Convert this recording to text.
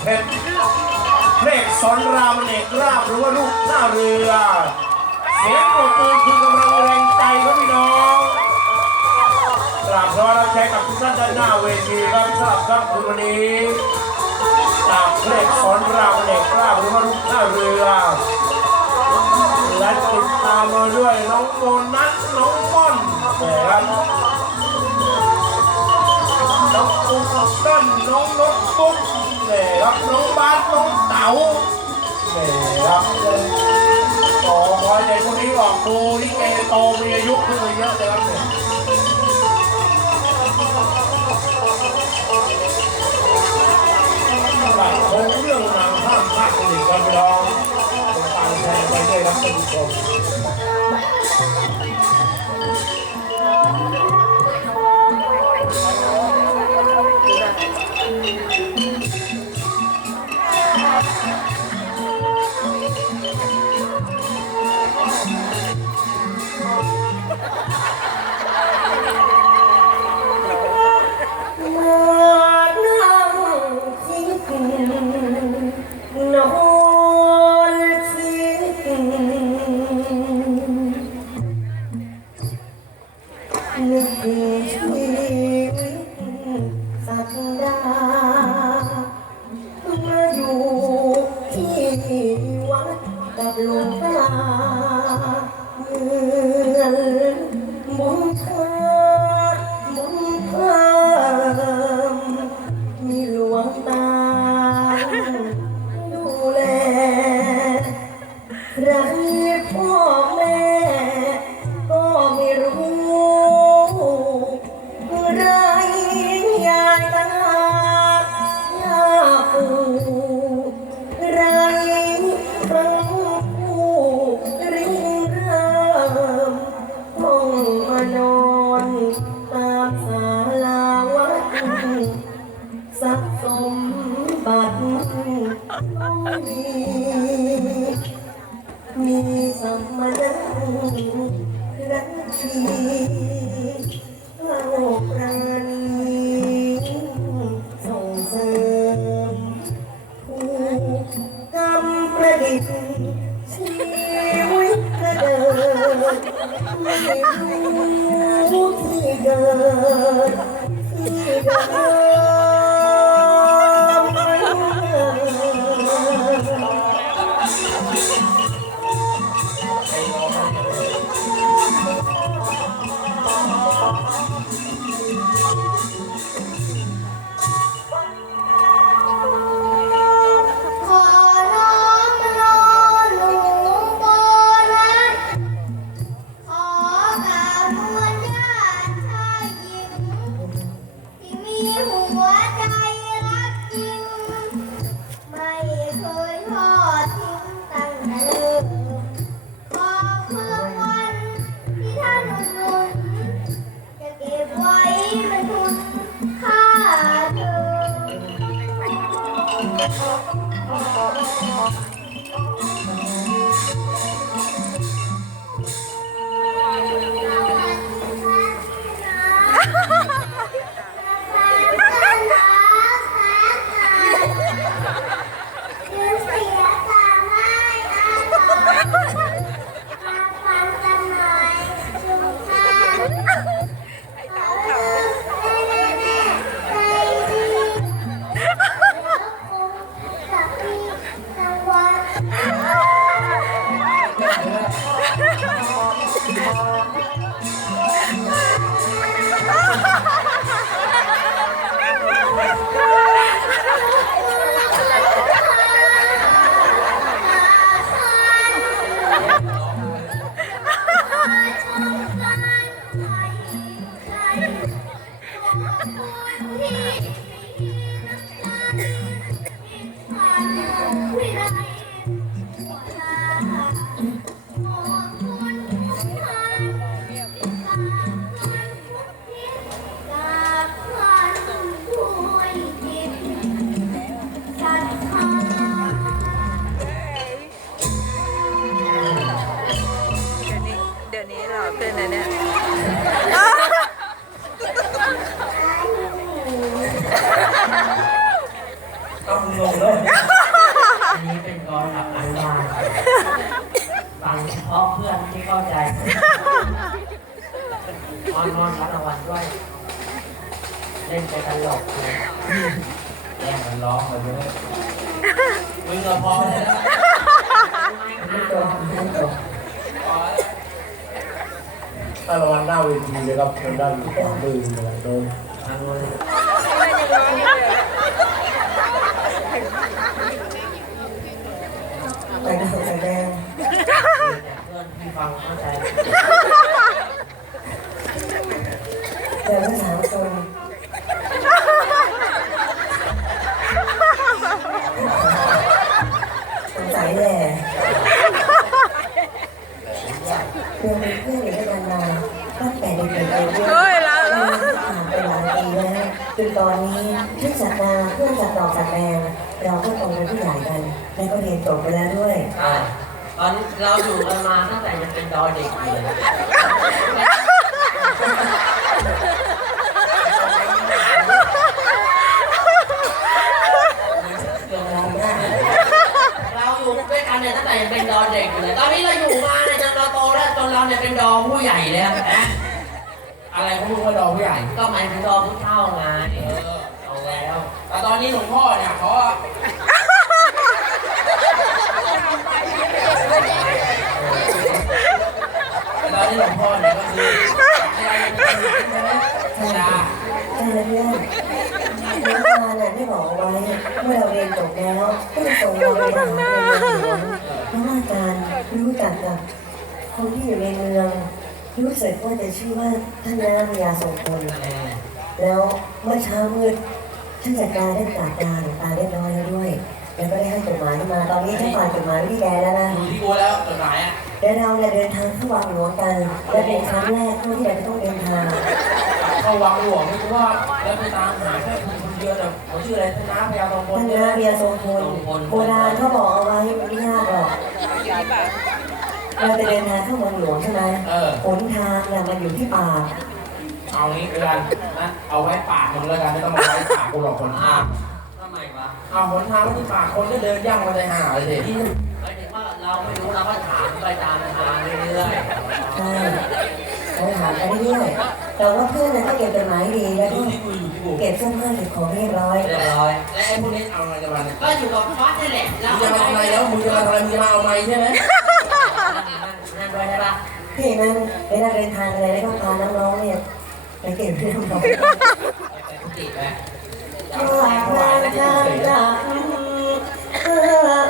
เพชรเลขสอนรามเนกราบหรือว่าลูกหน้าเรือ เสียงปรบมือคือกำลังแรงใจครับพี่น้องกราบขอรับใช้กับทุกท่านด้านหน้าเวทีครับสำหรับครับคุณวันนี้จากเพลขสอนรามเนกราบหรือว่าลูกหน้าเรือ และติดตามมาด้วยน้องโบนัสน้องม่อนนะครับน้องปุ๊กต้นน้องนกปุ๊ก เนี่รับน้องบาสน้องเต๋าเนี่รับโอ้พอใจคนนี้บอกดูนี่แกโตมีอายุขึ้นเยอะเลยครับเนี่ยบัตรคงเรื่องหนังห้ามพลาดกันอีกครับพี่น้องตามแทนไปด้วยครับท่านผู้ชม มองเธอ รักชีโลกรานีส่งเสริมผู้กำประดิษฐ์ชีวิตกระเดินไม่รู้ที่เกิดที่เดิม นี้เป็นกรกับอนุบาฟังเฉพาะเพื่อนที่เข้าใจออนนอนรับรางวัลด้วย เล่นไปตลกเลยแย่งมันร้องมาเยอะมึงก็พอแล้วไม่ตรงไม่ตรงถ้าราวัลหน้าเวทีเลยครับทางด้านขวามือเลยโดนทางโน้น แต่งตัวแต่งแดงแต่เพื่อนที่ฟังเข้าใจแต่ทั้งสามคนสงสัยแหละเราเป็นเพื่อนอยู่ด้วยกันมาตั้งแต่เด็กๆเลยด้วยเราผ่านไปหลายปีแล้วจนตอนนี้ที่สักดาเพื่อนสักดอกสักแดงเราก็โตเป็นผู้ใหญ่กัน และก็เรียนจบไปแล้วด้วย ใช่ตอนเราอยู่กันมาตั้งแต่ยังเป็นดอเด็กอยู่เลยยอมรับได้เราอยู่ด้วยกันเนี่ยตั้งแต่ยังเป็นดอเด็กอยู่เลยตอนนี้เราอยู่มาเนี่ยจนเราโตแล้วจนเราเนี่ยเป็นดอผู้ใหญ่แล้วนะอะไรของมึงว่าดอกผู้ใหญ่ ก็หมายถึงดอผู้เฒ่าไงเออเอาแล้วแต่ตอนนี้หลวงพ่อเนี่ยเขา แต่ตอนนี้หลวงพ่อเนี่ยก็คืออะไรใช่ไหมจ้าใช่ล้วเพื่อนน้ำตาลน่ะได้บอกเอาไว้เมื่อเราเรียนจบแล้วก็จะส่งเราไปหาเรียนหลวงเพราะว่าการรู้จักกับคนที่อยู่ในเมือง รู้สึกว่าจะชื่อว่าท่านนาพยาทรงพลแล้วเมื่อเช้ามืดท่านจัดการได้จัดการตาเรียบร้อยแล้วด้วย แล้วก็ได้ให้จดหมายมาตอนนี้ท่านฝากจดหมายไว้ที่แกแล้วนะ อยู่ที่กูแล้วจดหมายอะ และเราเนี่ยเดินทางเข้าวังหลวงกัน และเป็นครั้งแรกที่เราจะต้องเดินทางเข้าวังหลวงไม่รู้ว่าแล้วไปตามหาแค่คนคนเดียวแต่เขาชื่ออะไรท่านน้าพญาทองพลท่านเนี่ยนาเบียร์ทรงพลโบราณเขาบอกเอาไว้ไม่ยากหรอกเราจะเดินทางเข้าเมืองหลวงใช่ไหมเออหนทางเนี่ยมันอยู่ที่ป่าเอางี้เวลานะเอาไว้ปากมึงแล้วกันไม่ต้องมาไว้ปากกูหรอกคนอ้าทาวงทำไมวะเอาหนทางไว้ที่ปากคนก็เดินย่างมาเลยหาเลยสิหมายถึงว่า เราไม่รู้เราก็ถามไปตามทางเรื่อยใช่เราถามไปเรื่อยๆแต่ว่าเพื่อนน่ะก็เก็บจดหมายดีแล้วอก็ยู่ที่กูอยู่ที่กูเก็บเสื้อผ้าเก็บของเรียบร้อย ๆเรียบร้อยและไอ้พวกนี้เอาอะไรกันมาเนี่ยก็อยู่กับวัดนี่แหละมึงจะมาทำอะไรแล้วมึงจะมาทำอะไรมึงจะมาเอาไม้ใช่ไหมนั่นด้วยใช่ปะที่นั้นเวลาเดินทางอะไรแล้วก็พาน้องๆเนี่ยไปเก็บเรื่องของไปกุฏิไปว่าพระจากจาก